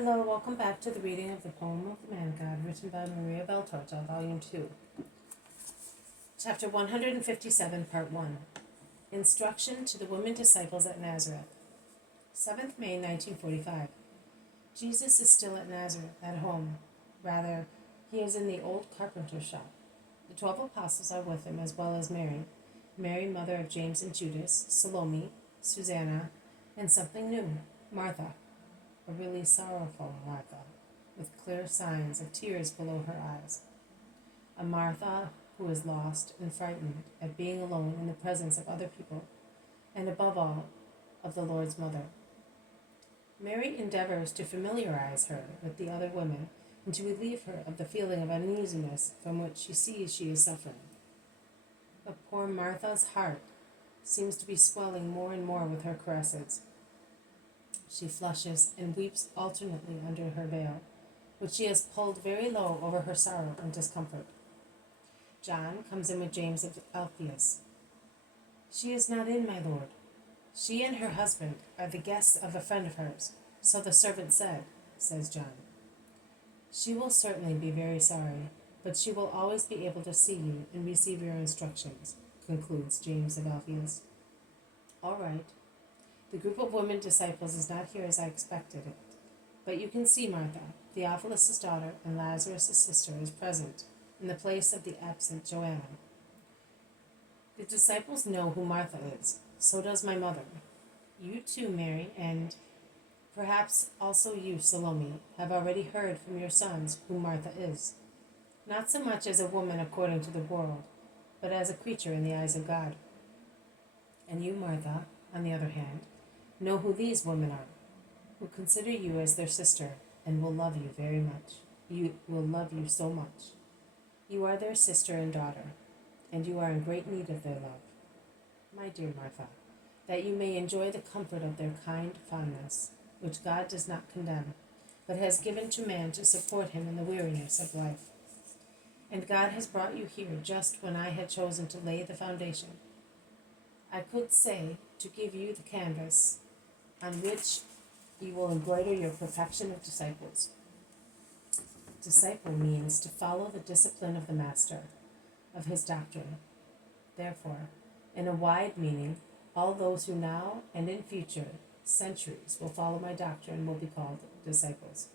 Hello, welcome back to the reading of the poem of the Man God, written by Maria Beltorta, Volume 2. Chapter 157, Part 1. Instruction to the Women Disciples at Nazareth. 7th May 1945. Jesus is still at Nazareth, at home. Rather, he is in the old carpenter's shop. The 12 apostles are with him, as well as Mary, mother of James and Judas, Salome, Susanna, and something new, Martha. A really sorrowful Martha, with clear signs of tears below her eyes. A Martha who is lost and frightened at being alone in the presence of other people, and above all, of the Lord's mother. Mary endeavors to familiarize her with the other women and to relieve her of the feeling of uneasiness from which she sees she is suffering. But poor Martha's heart seems to be swelling more and more with her caresses. She flushes and weeps alternately under her veil, which she has pulled very low over her sorrow and discomfort. John comes in with James of Alphaeus. She is not in, my lord. She and her husband are the guests of a friend of hers, so the servant said, says John. She will certainly be very sorry, but she will always be able to see you and receive your instructions, concludes James of Alphaeus. All right. The group of women disciples is not here as I expected it, but you can see Martha, Theophilus' daughter and Lazarus' sister, is present in the place of the absent Joanna. The disciples know who Martha is, so does my mother. You too, Mary, and perhaps also you, Salome, have already heard from your sons who Martha is, not so much as a woman according to the world, but as a creature in the eyes of God. And you, Martha, on the other hand, know who these women are, who consider you as their sister and will love you very much. You will love you so much. You are their sister and daughter, and you are in great need of their love. My dear Martha, that you may enjoy the comfort of their kind fondness, which God does not condemn, but has given to man to support him in the weariness of life. And God has brought you here just when I had chosen to lay the foundation. I could say to give you the canvas on which you will embroider your perfection of disciples. Disciple means to follow the discipline of the Master, of his doctrine. Therefore, in a wide meaning, all those who now and in future centuries will follow my doctrine will be called disciples.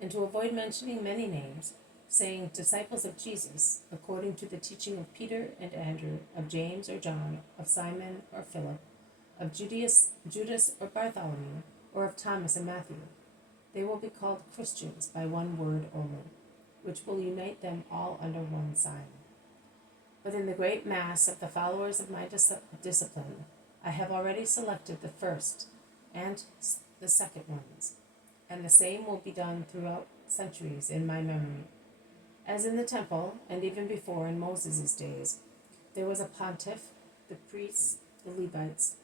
And to avoid mentioning many names, saying disciples of Jesus, according to the teaching of Peter and Andrew, of James or John, of Simon or Philip, of Judas or Bartholomew, or of Thomas and Matthew. They will be called Christians by one word only, which will unite them all under one sign. But in the great mass of the followers of my discipline, I have already selected the first and the second ones, and the same will be done throughout centuries in my memory. As in the temple, and even before in Moses' days, there was a pontiff, the priests, the Levites,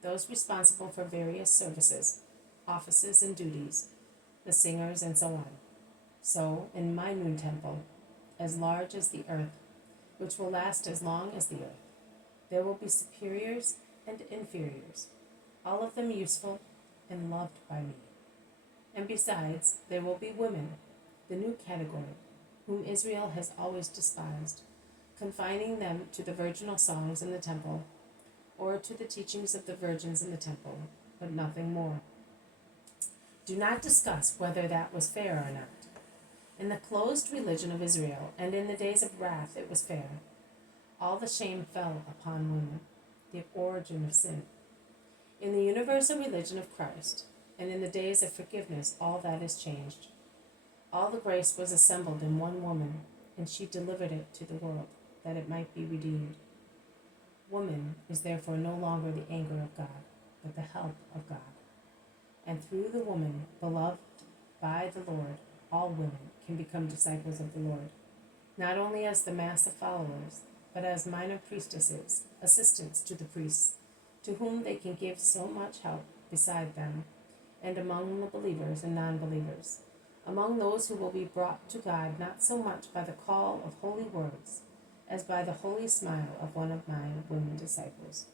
those responsible for various services, offices, and duties, the singers, and so on. So, in my new temple, as large as the earth, which will last as long as the earth, there will be superiors and inferiors, all of them useful and loved by me. And besides, there will be women, the new category, whom Israel has always despised, confining them to the virginal songs in the temple, or to the teachings of the virgins in the temple, but nothing more. Do not discuss whether that was fair or not. In the closed religion of Israel, and in the days of wrath, it was fair. All the shame fell upon women, the origin of sin. In the universal religion of Christ, and in the days of forgiveness, all that is changed. All the grace was assembled in one woman, and she delivered it to the world, that it might be redeemed. Woman is therefore no longer the anger of God, but the help of God. And through the woman, beloved by the Lord, all women can become disciples of the Lord, not only as the mass of followers, but as minor priestesses, assistants to the priests, to whom they can give so much help beside them, and among the believers and non-believers, among those who will be brought to God not so much by the call of holy words, as by the holy smile of one of my women disciples.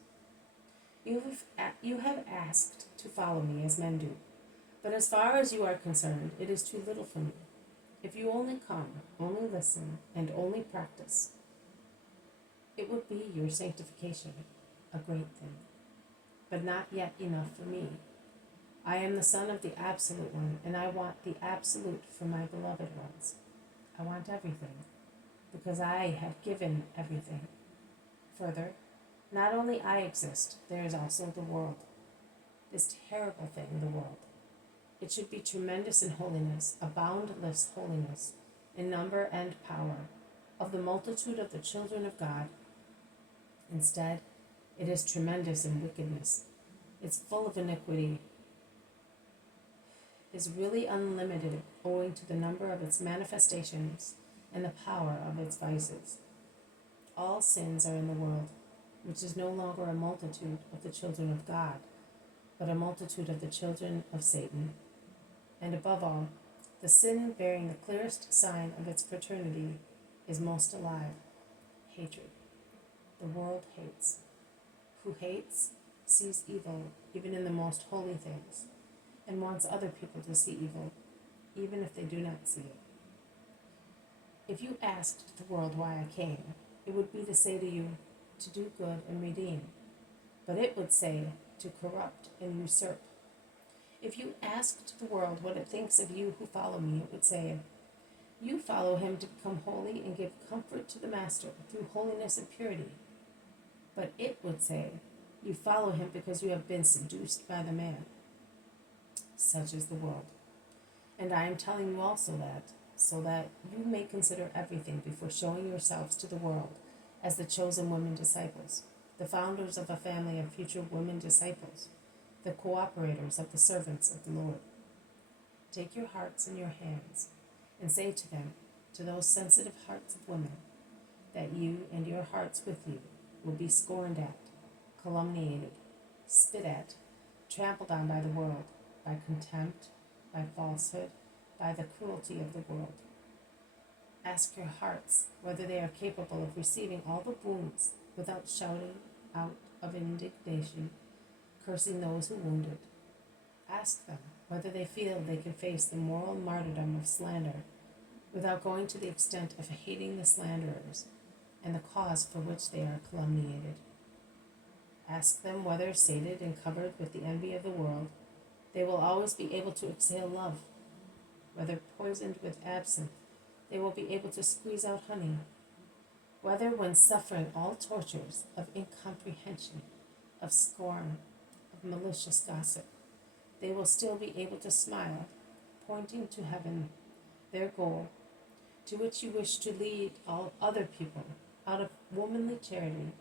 You have asked to follow me as men do, But as far as you are concerned, it is too little for me. If you only come, only listen, and only practice, it would be your sanctification, a great thing, but not yet enough for me. I am the Son of the Absolute One, and I want the Absolute for my beloved ones. I want everything, because I have given everything. Further, not only I exist, there is also the world. This terrible thing, the world. It should be tremendous in holiness, a boundless holiness, in number and power, of the multitude of the children of God. Instead, it is tremendous in wickedness. It's full of iniquity, is really unlimited owing to the number of its manifestations and the power of its vices. All sins are in the world, which is no longer a multitude of the children of God, but a multitude of the children of Satan. And above all, the sin bearing the clearest sign of its paternity is most alive, hatred. The world hates. Who hates sees evil even in the most holy things, and wants other people to see evil, even if they do not see it. If you asked the world why I came, it would be to say to you, to do good and redeem, but it would say, to corrupt and usurp. If you asked the world what it thinks of you who follow me, it would say, you follow him to become holy and give comfort to the Master through holiness and purity. But it would say, you follow him because you have been seduced by the man. Such is the world. And I am telling you also that, so that you may consider everything before showing yourselves to the world as the chosen women disciples, the founders of a family of future women disciples, the cooperators of the servants of the Lord. Take your hearts in your hands and say to them, to those sensitive hearts of women, that you and your hearts with you will be scorned at, calumniated, spit at, trampled on by the world, by contempt, by falsehood, by the cruelty of the world. Ask your hearts whether they are capable of receiving all the wounds without shouting out of indignation, cursing those who wounded. Ask them whether they feel they can face the moral martyrdom of slander without going to the extent of hating the slanderers and the cause for which they are calumniated. Ask them whether, sated and covered with the envy of the world, they will always be able to exhale love, whether poisoned with absinthe, they will be able to squeeze out honey, whether when suffering all tortures of incomprehension, of scorn, of malicious gossip, they will still be able to smile, pointing to heaven, their goal, to which you wish to lead all other people out of womanly charity,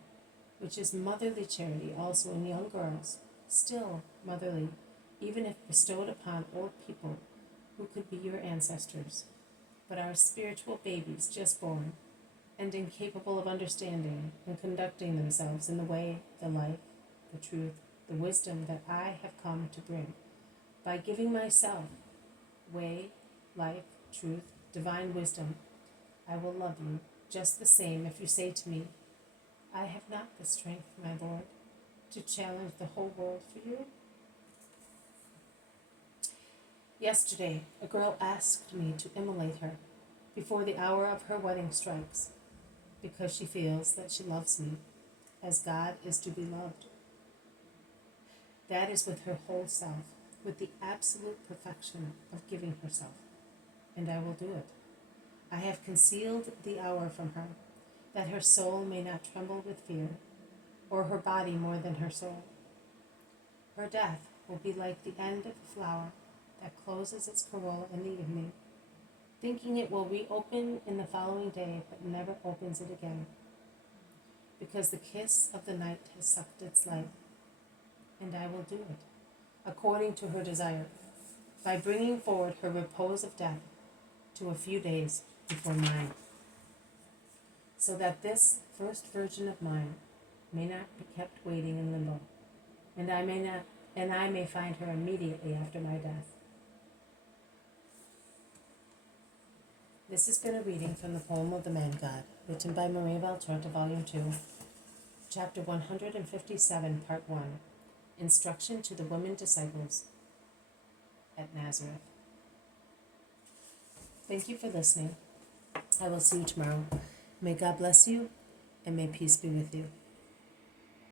which is motherly charity also in young girls, still motherly, even if bestowed upon old people who could be your ancestors, but are spiritual babies just born, and incapable of understanding and conducting themselves in the way, the life, the truth, the wisdom that I have come to bring. By giving myself, way, life, truth, divine wisdom, I will love you just the same if you say to me, I have not the strength, my Lord, to challenge the whole world for you. Yesterday, a girl asked me to immolate her before the hour of her wedding strikes, because she feels that she loves me as God is to be loved. That is with her whole self, with the absolute perfection of giving herself, and I will do it. I have concealed the hour from her, that her soul may not tremble with fear, or her body more than her soul. Her death will be like the end of a flower that closes its corolla in the evening, thinking it will reopen in the following day, but never opens it again, because the kiss of the night has sucked its life, and I will do it, according to her desire, by bringing forward her repose of death to a few days before mine, so that this first virgin of mine may not be kept waiting in limbo, and I may find her immediately after my death. This has been a reading from the poem of the Man God, written by Maria Valtorta, Volume 2, Chapter 157, Part 1, Instruction to the Women Disciples. at Nazareth. Thank you for listening. I will see you tomorrow. May God bless you, and may peace be with you.